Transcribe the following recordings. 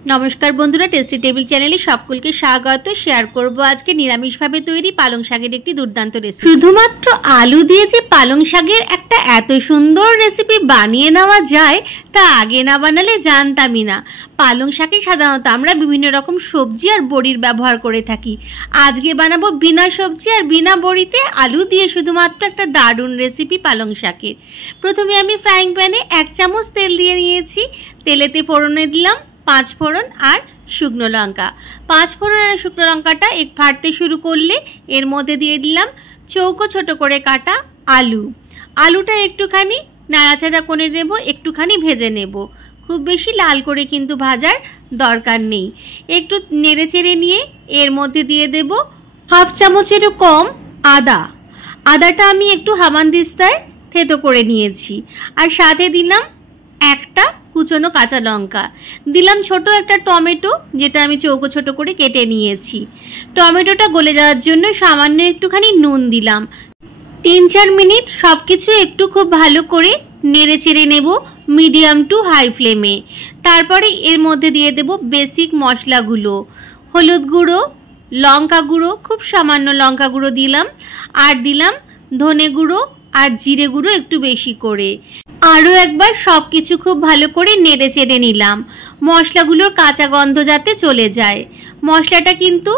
नमस्कार बंधुरा tasty table चैनेले सकलके स्वागत। शेयर करब आज के निरामिष भावे तैरी पालंग शाकेर एकटी दुर्दान्त रेसिपि। शुधुमात्र आलू दिए जे पालंग शाकेर एकटा एत सुंदर रेसिपि बानिये नेওয়া যায় ता आगे ना बानाले जानतामই ना। पालंग शाके साधारणत आमरा विभिन्न रकम सब्जी और बड़िर व्यवहार करे थाकी। आजके बानाबो बिना सब्जी और बिना बड़िते आलू दिए शुधुमात्र एकटा दारुण रेसिपि पालंग शाकेर। प्रथमे आमि फ्राइंग पैने 1 चामच तेल दिए निয়েছি। तेलेते फोड़ने दिलाम 5 फोड़न और शुकनो लंका। 5 फोड़न और शुकनो लंकाटा एक फाटते शुरू करले एर मध्य दिए दिलाम चौको छोटो करे काटा आलू। आलूटा एकटुखानी नाड़ाचाड़ा करे नेब, एकटुखानी भेजे नेब। खूब बेशी लाल करे किन्तु भाजार दरकार नेई। एकटु नेड़े चेड़े निये एर मध्य दिए देब हाफ चामचेरो कम आदा। आदाटा आमी एकटु हामानदिस्ताय থেতো করে নিয়েছি। আর সাথে দিলাম একটা কুচনো কাঁচা লঙ্কা, দিলাম ছোট একটা টমেটো যেটা আমি চৌকো ছোট করে কেটে নিয়েছি। টমেটোটা গলে যাওয়ার জন্য সামান্য একটুখানি নুন দিলাম। 3-4 মিনিট সবকিছু একটু খুব ভালো করে নেড়ে চেড়ে নেব মিডিয়াম টু হাই ফ্লেমে। তারপরে এর মধ্যে দিয়ে দেব বেসিক মশলাগুলো, হলুদ গুঁড়ো, লঙ্কা গুঁড়ো, খুব সামান্য লঙ্কা গুঁড়ো দিলাম, আর দিলাম ধনে গুঁড়ো আর জিরে গুঁড়ো একটু বেশি করে। আরও একবার সব কিছু খুব ভালো করে নেড়ে চেড়ে নিলাম মশলাগুলোর কাঁচা গন্ধ যাতে চলে যায়। মশলাটা কিন্তু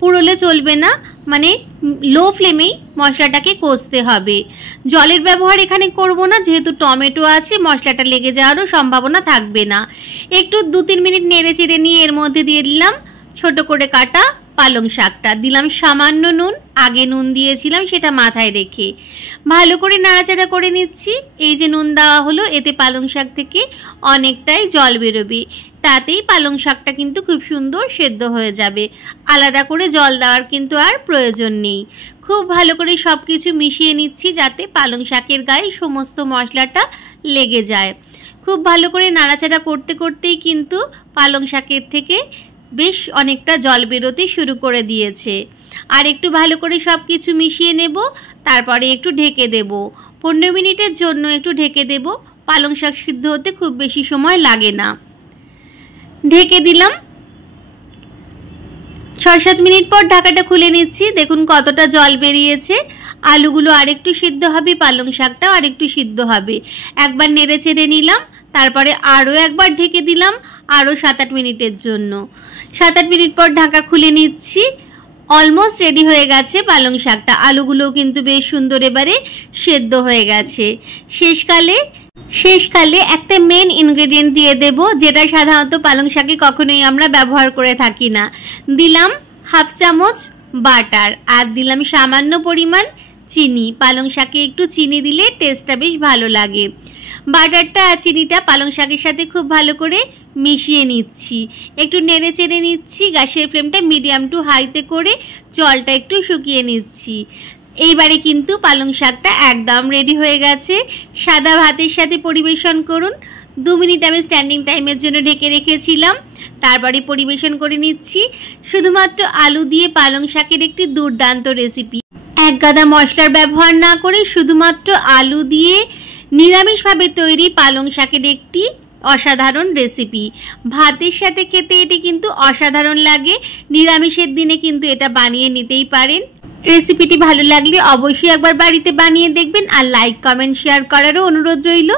পুড়লে চলবে না, মানে লো ফ্লেমেই মশলাটাকে কষতে হবে। জলের ব্যবহার এখানে করব না, যেহেতু টমেটো আছে মশলাটা লেগে যাওয়ারও সম্ভাবনা থাকবে না। একটু 2-3 মিনিট নেড়ে চেড়ে নিয়ে এর মধ্যে দিয়ে দিলাম ছোট করে কাটা পালং শাকটা, দিলাম সামান্য নুন, আগে নুন দিয়েছিলাম সেটা মাথায় রেখে ভালো করে নাড়াচাড়া করে নিচ্ছি। এই যে নুন দেওয়া হলো এতে পালং শাক থেকে অনেকটাই জল বেরোবে, তাতেই পালং শাকটা কিন্তু খুব সুন্দর সেদ্ধ হয়ে যাবে। আলাদা করে জল দেওয়ার কিন্তু আর প্রয়োজন নেই। খুব ভালো করে সব কিছু মিশিয়ে নিচ্ছি যাতে পালং শাকের গায়ে সমস্ত মশলাটা লেগে যায়। খুব ভালো করে নাড়াচাড়া করতে করতেই কিন্তু পালং শাকের থেকে বেশ অনেকটা জল বেরোতে শুরু করে দিয়েছে। আর একটু ভালো করে সব কিছু মিশিয়ে নেব, তারপরে একটু ঢেকে দেব। 15 মিনিটের জন্য একটু ঢেকে দেব। পালং শাক সিদ্ধ হতে খুব বেশি সময় লাগে না। ঢেকে দিলাম। 6-7 মিনিট পর ঢাকাটা খুলে নিচ্ছি। দেখুন কতটা জল বেরিয়েছে। আলুগুলো আরেকটু সিদ্ধ হবে, পালং শাকটাও আরেকটু সিদ্ধ হবে। একবার নেড়ে চেড়ে নিলাম, তারপরে আরও একবার ঢেকে দিলাম আরও 7-8 মিনিটের জন্য। 7-8 মিনিট পর ঢাকা খুলে নিচ্ছি। অলমোস্ট রেডি হয়ে গেছে পালং শাকটা। আলুগুলোও কিন্তু বেশ সুন্দর এবারে সেদ্ধ হয়ে গেছে। শেষকালে একটা মেন ইনগ্রেডিয়েন্ট দিয়ে দেব, যেটা সাধারণত পালং শাকে কখনোই আমরা ব্যবহার করে থাকি না। দিলাম হাফ চামচ বাটার আর দিলাম সামান্য পরিমাণ চিনি। পালং শাকে একটু চিনি দিলে টেস্টটা বেশ ভালো লাগে। বাটারটা আর চিনিটা পালং শাকের সাথে খুব ভালো করে মিশিয়ে নিচ্ছি, একটু নেড়ে চেড়ে নিচ্ছি। গ্যাসের ফ্লেমটা মিডিয়াম টু হাইতে করে জলটা একটু শুকিয়ে নিচ্ছি। এইবারে কিন্তু পালং শাকটা একদম রেডি হয়ে গেছে। সাদা ভাতের সাথে পরিবেশন করুন। 2 মিনিট আমি স্ট্যান্ডিং টাইমের জন্য ঢেকে রেখেছিলাম, তারপরে পরিবেশন করে নিচ্ছি। শুধুমাত্র আলু দিয়ে পালং শাকের একটি দুর্দান্ত রেসিপি। এক গাদা মশলার ব্যবহার না করে শুধুমাত্র আলু দিয়ে নিরামিষভাবে তৈরি পালং শাকের একটি অসাধারণ রেসিপি। ভাতের সাথে খেতে এটি কিন্তু অসাধারণ লাগে। নিরামিষের দিনে কিন্তু এটা বানিয়ে নিতেই পারেন। রেসিপিটি ভালো লাগলে অবশ্যই একবার বাড়িতে বানিয়ে দেখবেন, আর লাইক কমেন্ট শেয়ার করারও অনুরোধ রইল।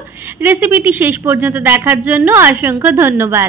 রেসিপিটি শেষ পর্যন্ত দেখার জন্য অসংখ্য ধন্যবাদ।